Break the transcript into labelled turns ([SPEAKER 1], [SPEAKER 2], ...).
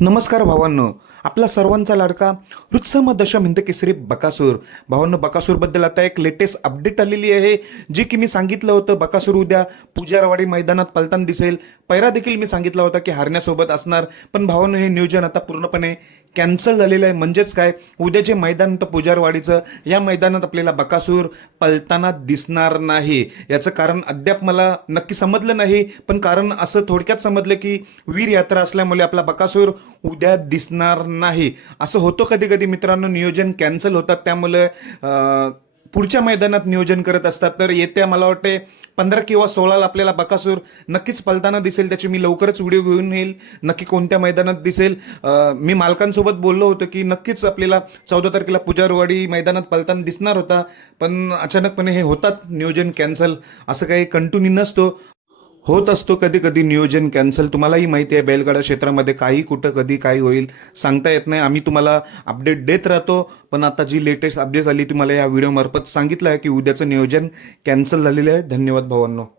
[SPEAKER 1] नमस्कार भावांनो. आपला सर्वांचा लाडका रुत्सम दशम हिंद केसरी बकासूर. भावांनो बकासूरबद्दल आता एक लेटेस्ट अपडेट आलेली आहे. जी की मी सांगितलं होतं बकासूर उद्या पुजारवाडी मैदानात पलताना दिसेल. पैरा देखील मी सांगितला होता की हारण्यासोबत असणार. पण भावांनो हे नियोजन आता पूर्णपणे कॅन्सल झालेलं आहे. म्हणजेच काय? उद्या जे मैदान होतं पुजारवाडीचं या मैदानात आपल्याला बकासूर पलताना दिसणार नाही. याचं कारण अद्याप मला नक्की समजलं नाही. पण कारण असं थोडक्यात समजलं की वीर यात्रा असल्यामुळे आपला बकासूर उद्या दिसणार नाही. असं होतं कधी कधी मित्रांनो नियोजन कॅन्सल होतात. त्यामुळे पुढच्या मैदानात नियोजन करत असतात. तर येत्या मला वाटते पंधरा किंवा सोळाला आपल्याला बकासूर नक्कीच पलताना दिसेल. त्याची मी लवकरच व्हिडिओ घेऊन येईल. नक्की कोणत्या मैदानात दिसेल? मी मालकांसोबत बोललो होतो की नक्कीच आपल्याला चौदा तारखेला पुजारवाडी मैदानात पलताना दिसणार होता. पण अचानकपणे हे होतात. नियोजन कॅन्सल असं काही कंटिन्यू नसतो. होत असतो कधी कधी नियोजन कॅन्सल तुम्हालाही माहिती आहे बैलगाडा क्षेत्रामध्ये काही कुठं कधी काही होईल सांगता येत नाही. आम्ही तुम्हाला अपडेट देत राहतो पण आता जी लेटेस्ट अपडेट आली तुम्हाला या व्हिडिओमार्फत सांगितलं आहे की उद्याचं नियोजन कॅन्सल झालेलं आहे. धन्यवाद भावांनो.